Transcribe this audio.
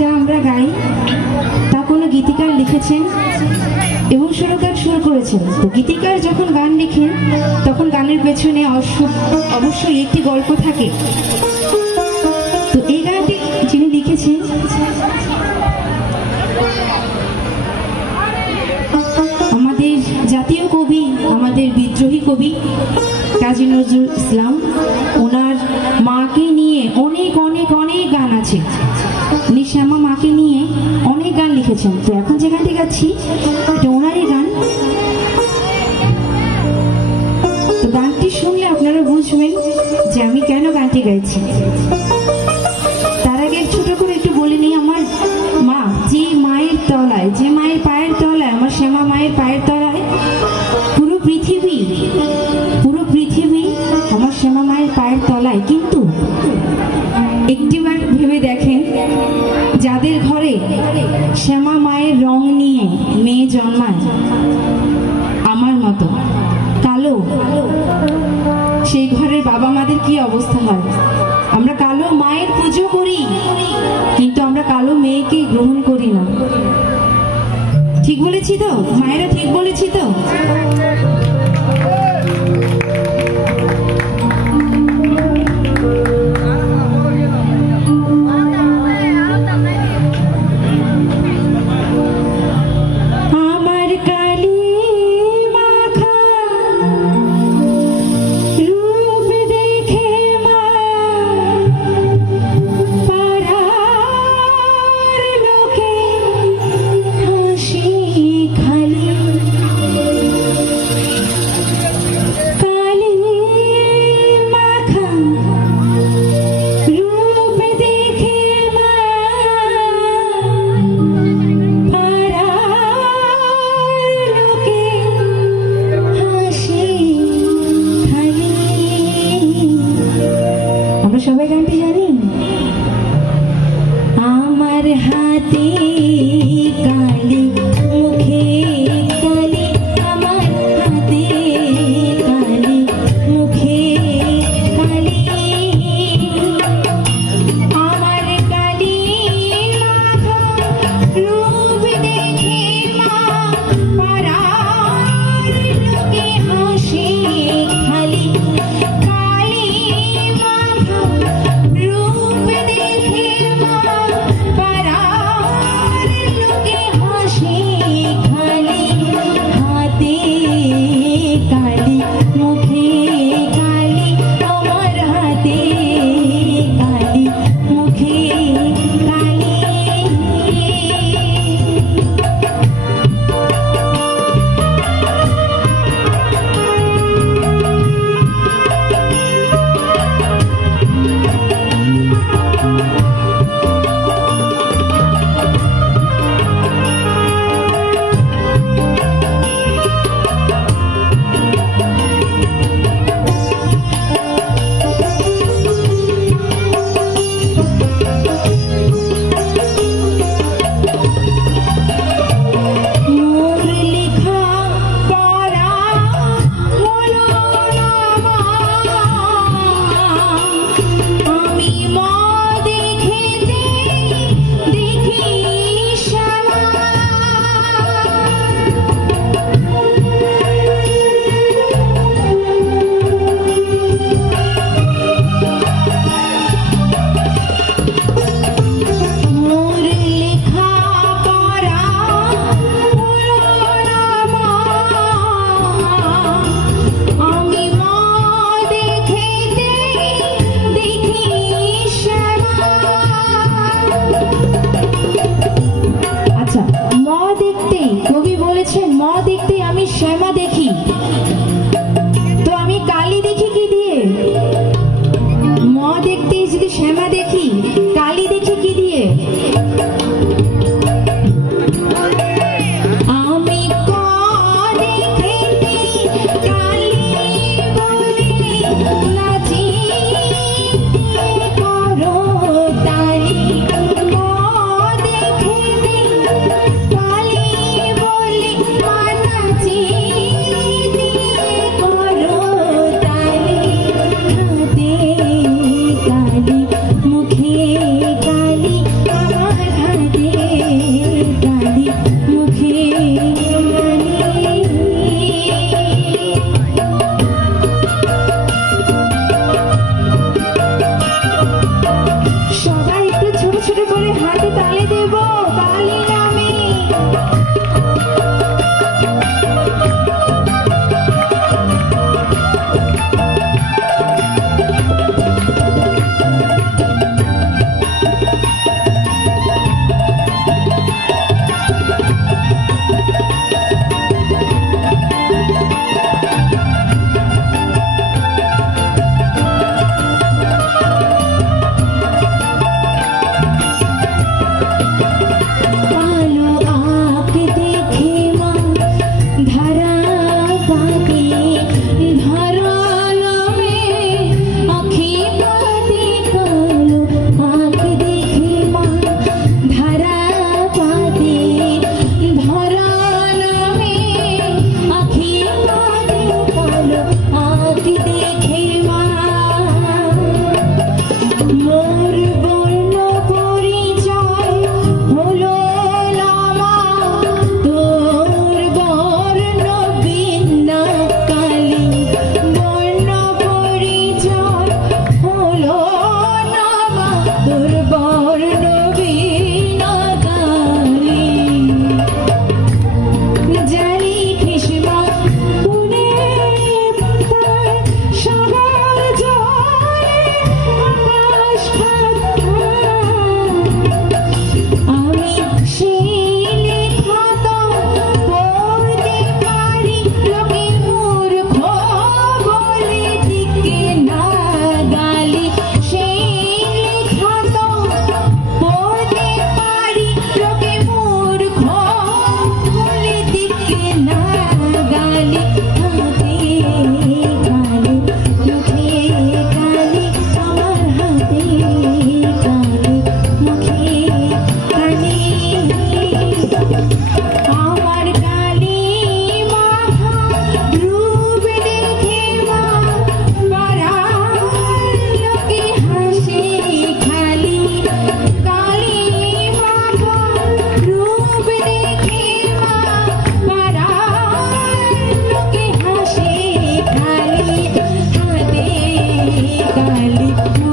যা আমরা গাই তা কোনো গীতিকার লিখেছেন এবং সুরকার সুর করেছেন। তো গীতিকার যখন গান লিখেন তখন গানের পেছনে অবশ্যই একটি গল্প থাকে। তো এই গানটি যিনি লিখেছেন আমাদের জাতীয় কবি, আমাদের বিদ্রোহী কবি কাজী নজরুল ইসলাম। ওনার মাকে নিয়ে অনেক অনেক অনেক গান আছে, উনি শ্যামা মাকে নিয়ে অনেক গান লিখেছেন। তো এখন যে গানটি গাচ্ছি এটা ওনারই গান। তো গানটি শুনলে আপনারা বুঝবেন যে আমি কেন গানটি গাইছি। তার আগে ছোট করে একটু বলে নিই, আমার মা যে মায়ের তলায়, যে মায়ের পায়ের তলায়, আমার শ্যামা মায়ের পায়ের তলায় পুরো পৃথিবী আমার শ্যামা মায়ের পায়ের তলায়। কিন্তু একটিবার ভেবে দেখেন, যাদের ঘরে শ্যামা মায়ের রং নিয়ে মেয়ে জন্মায় আমার মতো কালো, সেই ঘরের বাবা মাদের কি অবস্থা হয়। আমরা কালো মায়ের পুজো করি কিন্তু আমরা কালো মেয়েকে গ্রহণ করি না। ঠিক বলেছি তো মায়েরা? ঠিক বলেছি তো? সবাই গানটি জানি। আমার হাতে কালি, মুখে কালি, আমার হাতে কালি, মুখে কালি, আমার কালি মাখা রূপ দেখে মা পাড়ার লোকে হাসে খালি। लिखा